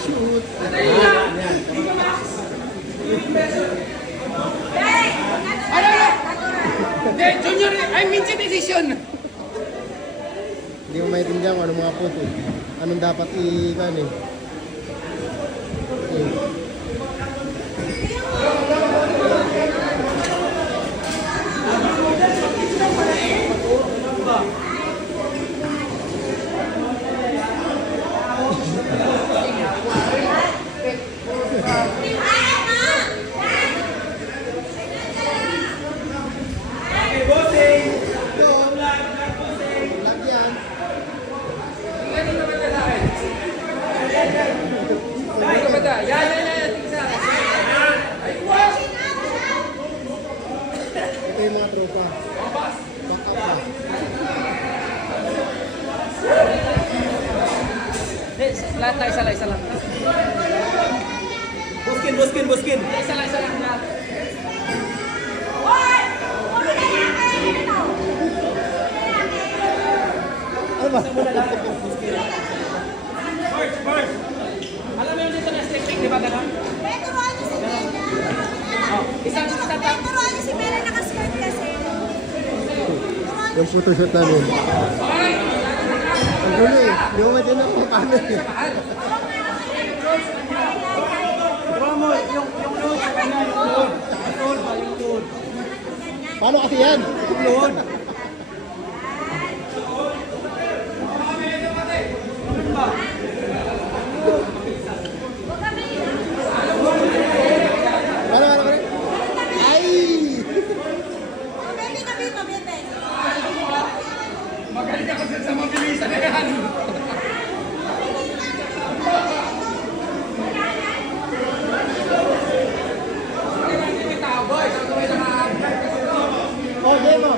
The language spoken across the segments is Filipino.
shoot. Junior, I midget edition. Hindi mo maintindihan kung anong mga photo. Anong dapat i-kan eh. Ito yung mga tropa. Lahat na isa lang. Buskin. Isa lang lahat. Ano ba? First. Alam mo yung dito na stick, di ba gano'n? Isang si Mera nakaskirt kasi. Yung photoshoot namin. Ang gulo eh. Hindi mo maintindihan kung paano eh. Paano kasi yan? Load. Ay! magaling ako sa mabilisan na yan. Oh, demo.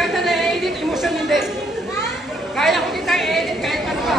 Ganda na edit, emotion hindi. Kaya ko kita i-edit kahit ano pa.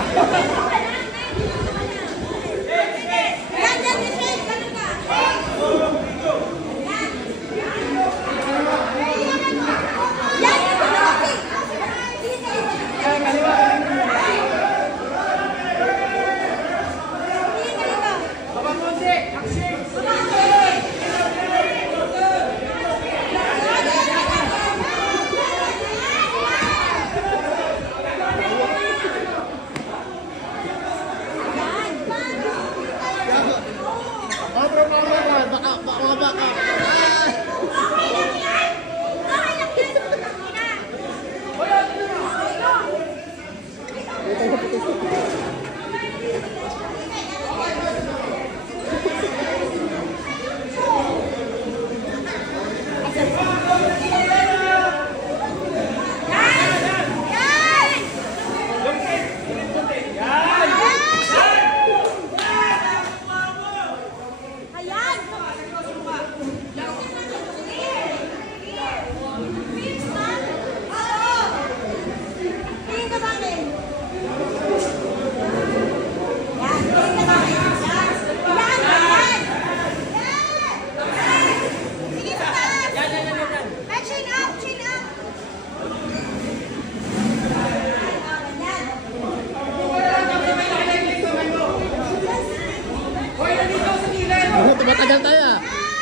Tumatagal tayo ah.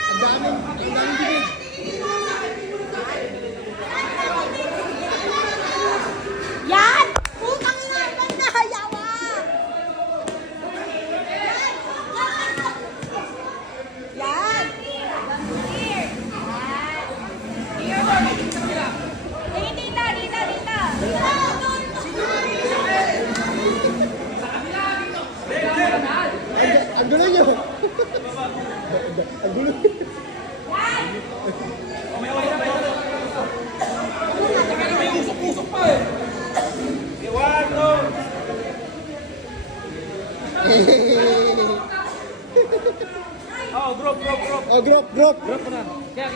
Ang daming bibig. Yan! Putang ina, ganda! Yawa! Yan! Dita! Ang gulo nyo. Ang gulo. Usok pa eh. Iwano. Oh, group. Oh, group. Group ko na. Kaya.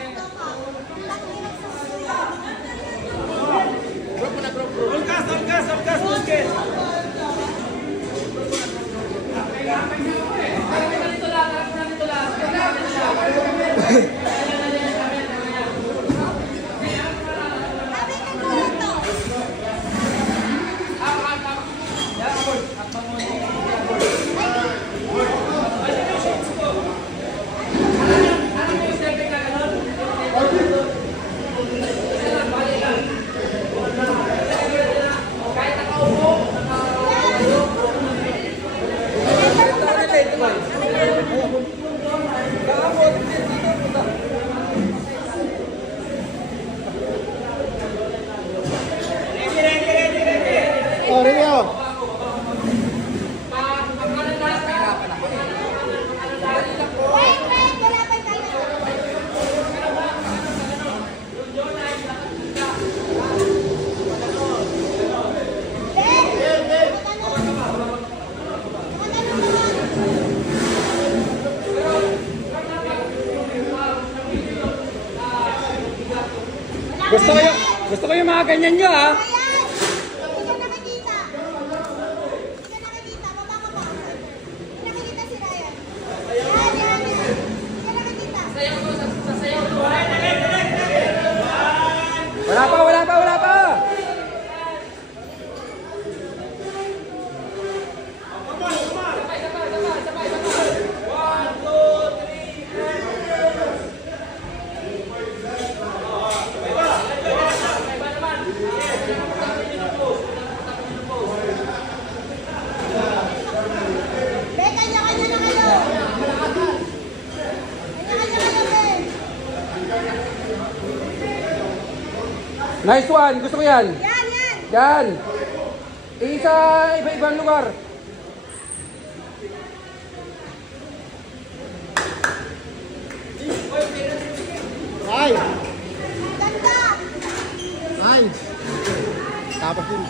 Group. Ulkas, busket. Sabi ka po ito. Oh, Rio. Wait, wala pa tayo. Gusto ko yung mga ganyan nyo, ha? Ayan! Hindi ka nakikita. Hindi ka nakikita. Baba ka pa. Hindi nakikita si Ryan. Yan. Hindi ka nakikita. Wala pa! Be, kanya-kanya na kayo. Kanya-kanya na kayo, be. Nice one! Gusto ko yan! Yan. Yan! Isa iba-ibang lugar. Ay! Ganda. Ay! Tapos yun.